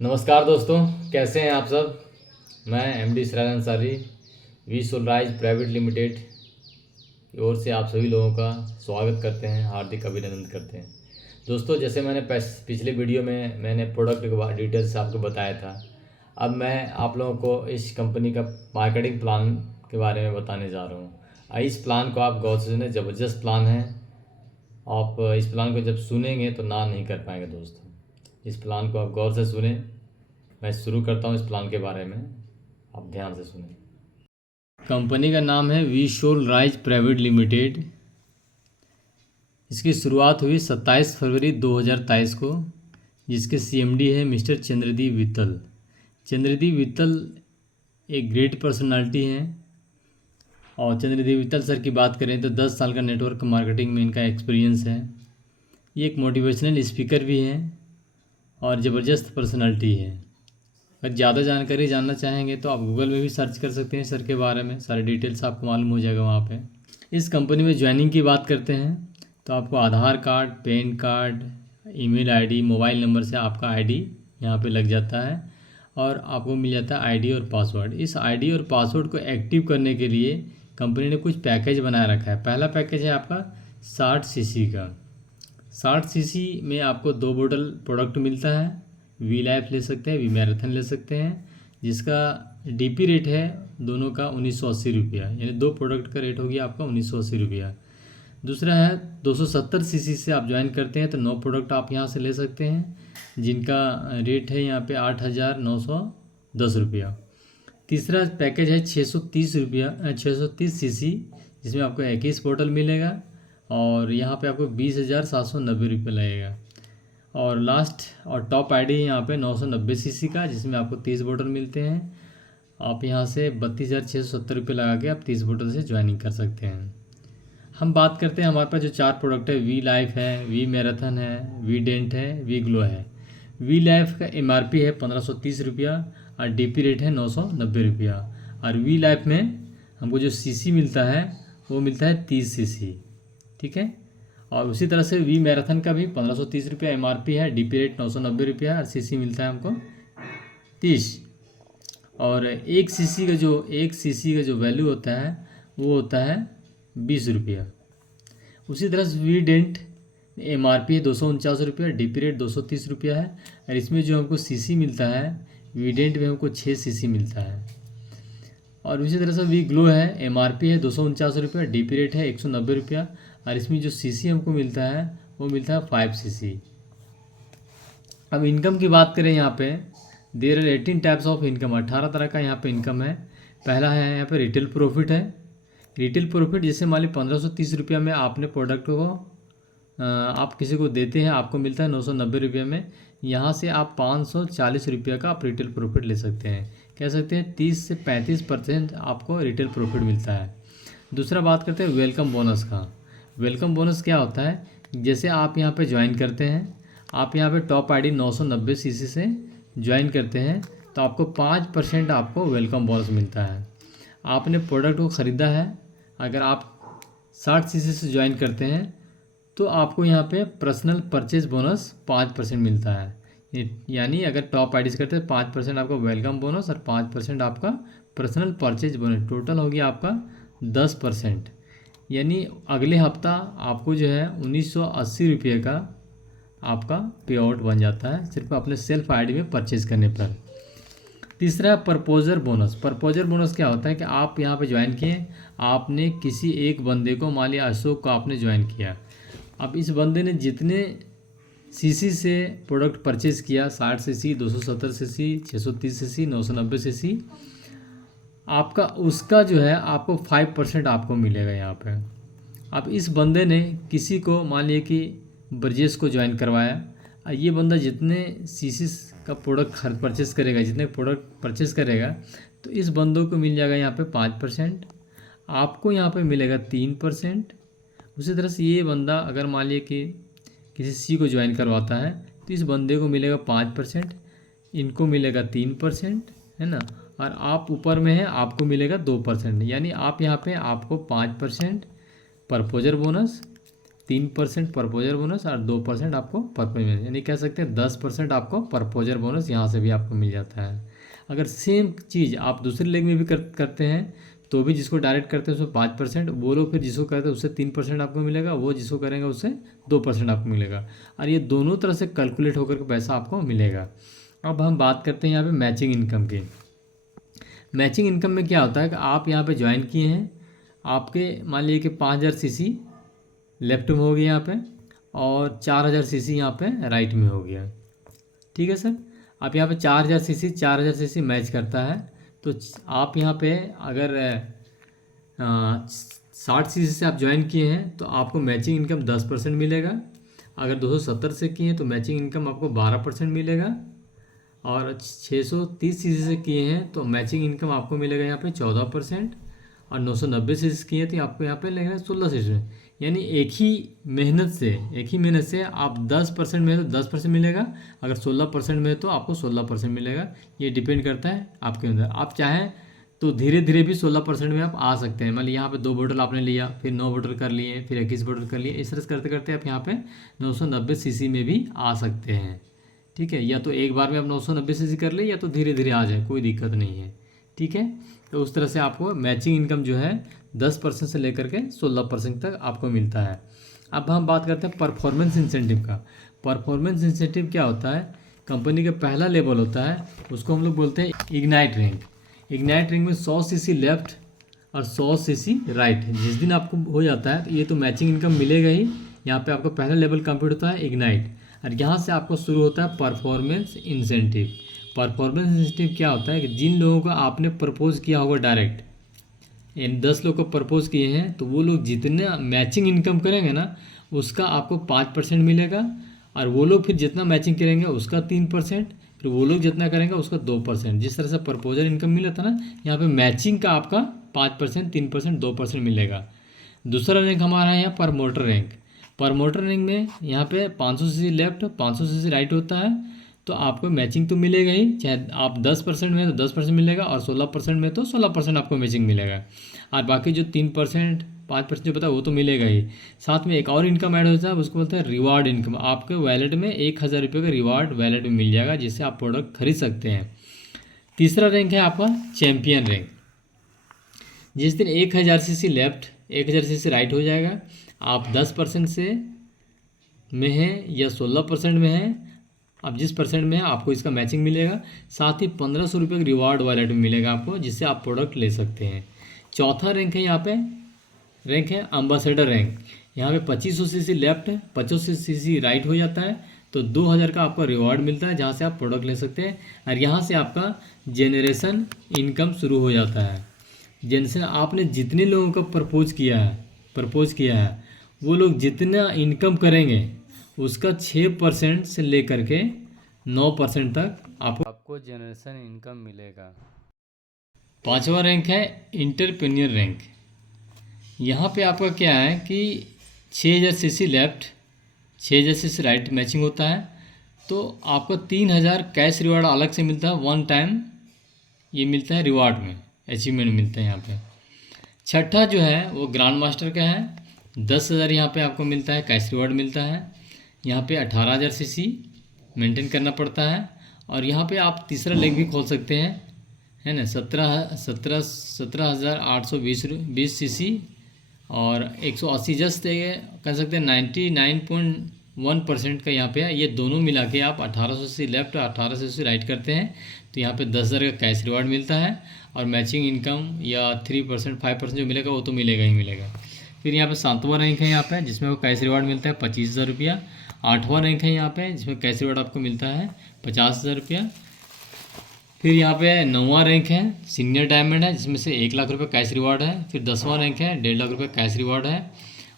नमस्कार दोस्तों, कैसे हैं आप सब। मैं MD Siraj Ansari V Solarise Private Limited की ओर से आप सभी लोगों का स्वागत करते हैं, हार्दिक अभिनंदन करते हैं। दोस्तों, जैसे मैंने पिछले वीडियो में मैंने प्रोडक्ट के डिटेल्स आपको बताया था, अब मैं आप लोगों को इस कंपनी का मार्केटिंग प्लान के बारे में बताने जा रहा हूँ। इस प्लान को आप गौर से सुने, ज़बरदस्त प्लान है। आप इस प्लान को जब सुनेंगे तो ना नहीं कर पाएंगे दोस्तों। इस प्लान को आप गौर से सुने। मैं शुरू करता हूँ इस प्लान के बारे में, आप ध्यान से सुनें। कंपनी का नाम है वी सोलराइज प्राइवेट लिमिटेड। इसकी शुरुआत हुई 27 फरवरी 2023 को, जिसके सीएमडी है मिस्टर चंद्रदीप वित्तल। चंद्रदीप वित्तल एक ग्रेट पर्सनालिटी हैं। और चंद्रदीप वित्तल सर की बात करें तो 10 साल का नेटवर्क मार्केटिंग में इनका एक्सपीरियंस है। ये एक मोटिवेशनल स्पीकर भी हैं और ज़बरदस्त पर्सनालिटी है। अगर ज़्यादा जानकारी जानना चाहेंगे तो आप गूगल में भी सर्च कर सकते हैं सर के बारे में, सारे डिटेल्स आपको मालूम हो जाएगा वहाँ पे। इस कंपनी में ज्वाइनिंग की बात करते हैं तो आपको आधार card, pan card, email ID, mobile number से आपका आईडी यहाँ पे लग जाता है और आपको मिल जाता है आईडी और पासवर्ड। इस आईडी और पासवर्ड को एक्टिव करने के लिए कंपनी ने कुछ पैकेज बनाए रखा है। पहला पैकेज है आपका 60 सीसी का। 60 सीसी में आपको 2 बोतल प्रोडक्ट मिलता है। वी लाइफ ले सकते हैं, वी मैराथन ले सकते हैं, जिसका डीपी रेट है दोनों का 1980 रुपया, यानी 2 प्रोडक्ट का रेट हो गया आपका 1980 रुपया। दूसरा है 270 सीसी से आप ज्वाइन करते हैं तो 9 प्रोडक्ट आप यहाँ से ले सकते हैं, जिनका रेट है यहाँ पे 8,910 रुपया। तीसरा पैकेज है 630 रुपया 630 सीसी, जिसमें आपको 21 बोतल मिलेगा और यहाँ पे आपको 20,790 रुपये लगेगा। और लास्ट और टॉप आईडी है यहाँ पे 990 सीसी का, जिसमें आपको 30 बोतल मिलते हैं। आप यहाँ से 32,670 रुपये लगा के आप 30 बोतल से ज्वाइनिंग कर सकते हैं। हम बात करते हैं, हमारे पास जो 4 प्रोडक्ट है, वी लाइफ है, वी मैराथन है, वी डेंट है, वी ग्लो है। वी लाइफ का एमआरपी है 1530 रुपया और डीपी रेट है 990 रुपया। और वी लाइफ में हमको जो सीसी मिलता है वो मिलता है 30 सीसी, ठीक है। और उसी तरह से वी मैराथन का भी 1530 रुपया एमआरपी है, डीपी रेट 990 रुपया और सीसी मिलता है हमको 30। और एक सीसी का जो वैल्यू होता है वो होता है 20 रुपया। उसी तरह से वी डेंट एमआरपी है 249 रुपया, डीपी रेट 230 रुपया है। और इसमें जो हमको सीसी मिलता है, वी डेंट में हमको 6 सीसी मिलता है। और उसी तरह से वी ग्लो है, एमआरपी है 249 रुपया, डीपी रेट है 190 रुपया और इसमें जो सीसी हमको मिलता है वो मिलता है 5 सीसी। अब इनकम की बात करें, यहाँ पे there are 18 types of income, 18 तरह का यहाँ पे इनकम है। पहला है यहाँ पे रिटेल प्रॉफिट है। रिटेल प्रॉफिट जैसे मान ली 1530 रुपया में आपने प्रोडक्ट को आप किसी को देते हैं, आपको मिलता है 990 रुपये में। यहाँ से आप 540 रुपये का आप रिटेल प्रॉफिट ले सकते हैं। कह सकते हैं 30 से 35% आपको रिटेल प्रॉफिट मिलता है। दूसरा बात करते हैं वेलकम बोनस का। वेलकम बोनस क्या होता है, जैसे आप यहाँ पे ज्वाइन करते हैं, आप यहाँ पे टॉप आईडी 990 सीसी से ज्वाइन करते हैं तो आपको 5% आपको वेलकम बोनस मिलता है। आपने प्रोडक्ट को ख़रीदा है, अगर आप 60 सीसी से ज्वाइन करते हैं तो आपको यहाँ पे पर्सनल परचेज बोनस 5% मिलता है। यानी अगर टॉप आईडी से करते हैं 5% आपका वेलकम बोनस और 5% आपका पर्सनल परचेज बोनस, टोटल हो गया आपका 10%। यानी अगले हफ्ता आपको जो है 1980 रुपये का आपका पे आउट बन जाता है, सिर्फ अपने सेल्फ आईडी में परचेज करने पर। तीसरा प्रपोजर बोनस। प्रपोजर बोनस क्या होता है कि आप यहाँ पे ज्वाइन किए, आपने किसी एक बंदे को, मान लिया अशोक को आपने ज्वाइन किया। अब इस बंदे ने जितने सीसी से प्रोडक्ट परचेज़ किया, 60 सीसी, 270 सीसी, 630 सीसी, 990 सीसी, आपका उसका जो है आपको 5% आपको मिलेगा यहाँ पे। अब इस बंदे ने किसी को, मान लिया कि ब्रजेश को ज्वाइन करवाया, ये बंदा जितने सीसी का प्रोडक्ट परचेस करेगा, जितने प्रोडक्ट परचेस करेगा, तो इस बंदों को मिल जाएगा यहाँ पे 5%, आपको यहाँ पे मिलेगा 3%। उसी तरह से ये बंदा अगर मान लिया कि किसी सी को ज्वाइन करवाता है तो इस बंदे को मिलेगा 5%, इनको मिलेगा 3%, है ना। और आप ऊपर में है, आपको मिलेगा 2%। यानी आप यहाँ पे आपको 5% प्रपोजर बोनस, 3% प्रपोजर बोनस और 2% आपको परफॉर्मेंस, यानी कह सकते हैं 10% आपको प्रपोजर बोनस यहाँ से भी आपको मिल जाता है। अगर सेम चीज़ आप दूसरे लेग में भी करते हैं तो भी जिसको डायरेक्ट करते हैं उसमें 5%, वो लोग फिर जिसको करते हैं उससे 3% आपको मिलेगा, वो जिसको करेंगे उससे 2% आपको मिलेगा, और ये दोनों तरह से कैलकुलेट होकर के पैसा आपको मिलेगा। अब हम बात करते हैं यहाँ पे मैचिंग इनकम की। मैचिंग इनकम में क्या होता है कि आप यहाँ पे ज्वाइन किए हैं, आपके मान लीजिए कि 5000 सीसी लेफ्ट में हो गया यहाँ पे और 4000 सीसी यहाँ पे राइट में हो गया। ठीक है सर, आप यहाँ पे 4000 सीसी मैच करता है, तो आप यहाँ पे अगर 60 सीसी से आप ज्वाइन किए हैं तो आपको मैचिंग इनकम 10% मिलेगा। अगर 270 से किए हैं तो मैचिंग इनकम आपको 12% मिलेगा, और 630 सीसी से किए हैं तो मैचिंग इनकम आपको मिलेगा यहाँ पे 14%, और 990 सीसी किए तो आपको यहाँ पे लगेगा 16 सीसी। यानी एक ही मेहनत से आप 10% में है तो 10% मिलेगा, अगर 16% में है तो आपको 16% मिलेगा। ये डिपेंड करता है आपके अंदर। आप चाहें तो धीरे धीरे भी 16% में आप आ सकते हैं। मान लीजिए यहाँ पे 2 बोतल आपने लिया, फिर 9 बोतल कर लिए, फिर 21 बोतल कर लिए, इस तरह से करते करते आप यहाँ पे 990 सीसी में भी आ सकते हैं। ठीक है, या तो एक बार में आप 990 सीसी कर ले, या तो धीरे धीरे आ जाए, कोई दिक्कत नहीं है। ठीक है, तो उस तरह से आपको मैचिंग इनकम जो है 10% से लेकर के 16% तक आपको मिलता है। अब हम बात करते हैं परफॉर्मेंस इंसेंटिव का। परफॉर्मेंस इंसेंटिव क्या होता है? कंपनी का पहला लेवल होता है, उसको हम लोग बोलते हैं इग्नाइट रैंक। इग्नाइट रैंक में 100 सीसी लेफ्ट और 100 सीसी राइट जिस दिन आपको हो जाता है तो ये तो मैचिंग इनकम मिलेगा ही। यहाँ पे आपका पहला लेवल कंप्लीट होता है इग्नाइट, और यहाँ से आपको शुरू होता है परफॉर्मेंस इंसेंटिव। परफॉर्मेंस इंसेंटिव क्या होता है कि जिन लोगों को आपने प्रपोज किया होगा डायरेक्ट, यानी 10 लोग को प्रपोज किए हैं, तो वो लोग जितना मैचिंग इनकम करेंगे ना उसका आपको 5% मिलेगा, और वो लोग फिर जितना मैचिंग करेंगे उसका 3%, फिर वो लोग जितना करेंगे उसका 2%। जिस तरह से प्रपोजल इनकम मिला था ना, यहाँ पे मैचिंग का आपका 5%, 3%, 2% मिलेगा। दूसरा रैंक हमारा है यहाँ प्रमोटर रैंक। प्रमोटर रैंक में यहाँ पे 500 सीसी लेफ्ट 500 सीसी राइट होता है, तो आपको मैचिंग तो मिलेगा ही, चाहे आप 10% में तो 10% मिलेगा, और 16% में तो 16% आपको मैचिंग मिलेगा, और बाकी जो 3% 5% जो पता है वो तो मिलेगा ही। साथ में एक और इनकम ऐड होता है, उसको बोलते हैं रिवार्ड इनकम। आपके वैलेट में 1000 रुपये का रिवार्ड वैलेट में मिल जाएगा, जिससे आप प्रोडक्ट खरीद सकते हैं। तीसरा रैंक है आपका चैम्पियन रैंक। जिस दिन 1000 सीसी लेफ्ट 1000 सीसी राइट हो जाएगा, आप 10% से में हैं या 16% में हैं, अब जिस परसेंट में है आपको इसका मैचिंग मिलेगा। साथ ही 1500 रुपये का रिवार्ड वॉलेट में मिलेगा आपको, जिससे आप प्रोडक्ट ले सकते हैं। चौथा रैंक है यहाँ पे रैंक है एम्बेसडर रैंक। यहाँ पे 2500 सीसी लेफ्ट 2500 सीसी राइट हो जाता है, तो 2000 का आपका रिवार्ड मिलता है, जहाँ से आप प्रोडक्ट ले सकते हैं, और यहाँ से आपका जेनरेशन इनकम शुरू हो जाता है। जैसे आपने जितने लोगों को प्रपोज किया है वो लोग जितना इनकम करेंगे उसका 6% से लेकर के 9% तक आपको जनरेशन इनकम मिलेगा। पांचवा रैंक है इंटरप्रेन्योर रैंक। यहाँ पे आपका क्या है कि 6000 CC left 6000 CC right matching होता है, तो आपको 3000 कैश रिवार्ड अलग से मिलता है, वन टाइम ये मिलता है रिवार्ड में, अचीवमेंट मिलता है यहाँ पे। छठा जो है वो ग्रैंड मास्टर का है, 10,000 यहाँ पे आपको मिलता है, कैश रिवार्ड मिलता है। यहाँ पे 18,000 सीसी मेंटेन करना पड़ता है, और यहाँ पे आप तीसरा लेग भी खोल सकते हैं, है ना। 17,820 सीसी और 180 जस्ट कर सकते हैं, 99.1% का यहाँ पे है। ये दोनों मिला के आप 1800 सीसी लेफ्ट और 1800 सीसी राइट करते हैं, तो यहाँ पे 10,000 का कैश रिवार्ड मिलता है, और मैचिंग इनकम या 3% 5% जो मिलेगा वो तो मिलेगा ही मिलेगा। फिर यहाँ पे 7वां रैंक है यहाँ पे, जिसमें वो कैश रिवार्ड मिलता है 25,000 रुपया। 8वां रैंक है यहाँ पे, जिसमें कैश रिवार्ड आपको मिलता है 50,000 रुपया। फिर यहाँ पे 9वां रैंक है सीनियर डायमंड है, जिसमें से 1 लाख रुपये कैश रिवार्ड है। फिर 10वां रैंक है 1.5 लाख रुपये कैश रिवार्ड है।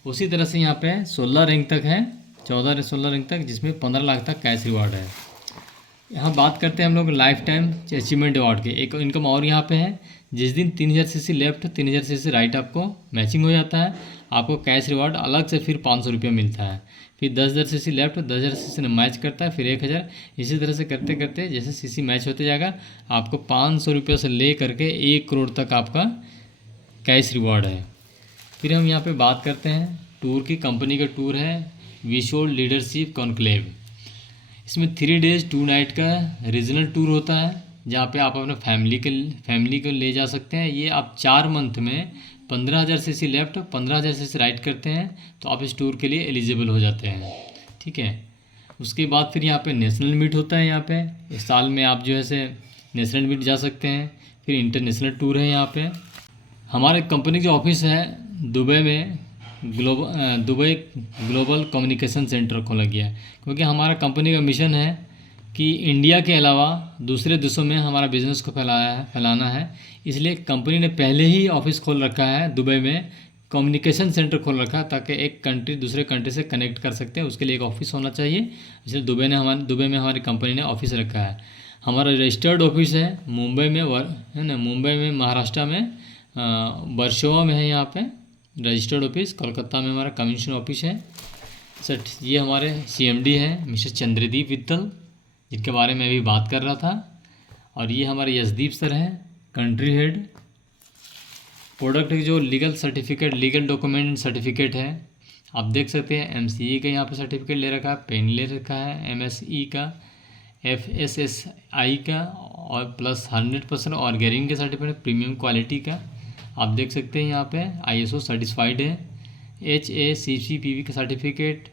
उसी तरह से यहाँ पे 16 रैंक तक है, 14-16 रैंक तक, जिसमें 15 लाख तक कैश रिवार्ड है। यहाँ बात करते हैं हम लोग लाइफ टाइम अचीवमेंट अवार्ड के। एक इनकम और यहाँ पे है, जिस दिन 3000 सीसी लेफ्ट 3000 सीसी राइट आपको मैचिंग हो जाता है, आपको कैश रिवार्ड अलग से फिर 500 रुपया मिलता है। फिर 10,000 सीसी लेफ्ट 10,000 सीसी मैच करता है, फिर 1000। इसी तरह से करते करते जैसे सीसी मैच होते जाएगा, आपको 500 रुपये से ले करके 1 करोड़ तक आपका कैश रिवार्ड है। फिर हम यहाँ पे बात करते हैं टूर की कंपनी का टूर है विशोल लीडरशिप कॉन्क्लेव। इसमें 3 डेज 2 नाइट का रीजनल टूर होता है, जहाँ पे आप अपने फैमिली को ले जा सकते हैं। ये आप 4 मंथ में 15,000 सीसी लेफ्ट 15,000 सीसी राइड करते हैं तो आप इस टूर के लिए एलिजिबल हो जाते हैं। ठीक है, उसके बाद फिर यहाँ पे नेशनल मीट होता है। यहाँ पे इस साल में आप जो है से नेशनल मीट जा सकते हैं। फिर इंटरनेशनल टूर है। यहाँ पे हमारे कंपनी का ऑफिस है दुबई में, दुबई ग्लोबल कम्युनिकेशन सेंटर खोला गया है, क्योंकि हमारा कंपनी का मिशन है कि इंडिया के अलावा दूसरे देशों में हमारा बिज़नेस को फैलाना है। इसलिए कंपनी ने पहले ही ऑफिस खोल रखा है दुबई में, कम्युनिकेशन सेंटर खोल रखा है, ताकि एक कंट्री दूसरे कंट्री से कनेक्ट कर सकते हैं, उसके लिए एक ऑफिस होना चाहिए। इसलिए दुबई में हमारी कंपनी ने ऑफिस रखा है। हमारा रजिस्टर्ड ऑफिस है मुंबई में, है ना, मुंबई में, महाराष्ट्र में, वर्सोवा में है यहाँ पे रजिस्टर्ड ऑफिस। कोलकाता में हमारा कमीशन ऑफिस है। सर ये हमारे CMD हैं मिस्टर चंद्रदीप वित्तल, जिनके बारे में अभी बात कर रहा था। और ये हमारे यशदीप सर हैं कंट्री हेड। प्रोडक्ट जो legal certificate, legal document certificate है, आप देख सकते हैं। MCA का यहाँ पे सर्टिफिकेट ले रखा है, पेन ले रखा है, MSE का, FSSI का, और प्लस 100% ऑर्गेनिक के सर्टिफिकेट, प्रीमियम क्वालिटी का आप देख सकते हैं। यहाँ पे ISO सर्टिफाइड है, HACCP का सर्टिफिकेट,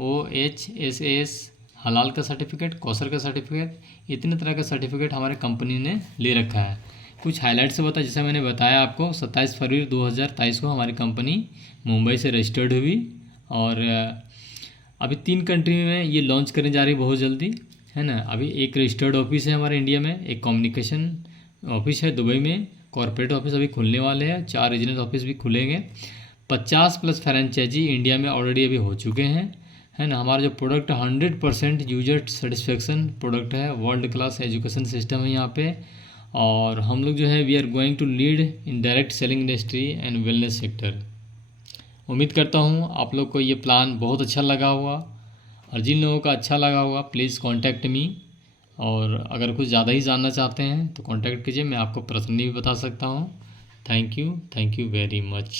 OHSAS हलाल का सर्टिफिकेट, कौसर का सर्टिफिकेट, इतने तरह का सर्टिफिकेट हमारे कंपनी ने ले रखा है। कुछ हाईलाइट से बता, जैसे मैंने बताया आपको 27 फरवरी 2023 को हमारी कंपनी मुंबई से रजिस्टर्ड हुई, और अभी 3 कंट्री में ये लॉन्च करने जा रही है बहुत जल्दी, है ना। अभी एक रजिस्टर्ड ऑफिस है हमारे इंडिया में, एक कम्युनिकेशन ऑफिस है दुबई में, कॉर्पोरेट ऑफिस अभी खुलने वाले हैं, 4 रीजनल ऑफिस भी खुलेंगे। 50+ फ्रेंचाइजी इंडिया में ऑलरेडी अभी हो चुके हैं, है ना। हमारा जो प्रोडक्ट 100% यूजर सेटिस्फेक्शन प्रोडक्ट है, वर्ल्ड क्लास एजुकेशन सिस्टम है यहाँ पे। और हम लोग जो है we are going to lead in direct selling industry and wellness sector. उम्मीद करता हूँ आप लोग को ये प्लान बहुत अच्छा लगा होगा, और जिन लोगों का अच्छा लगा होगा प्लीज़ कॉन्टैक्ट मी। और अगर कुछ ज़्यादा ही जानना चाहते हैं तो कॉन्टैक्ट कीजिए, मैं आपको पर्सनली भी बता सकता हूँ। Thank you very much.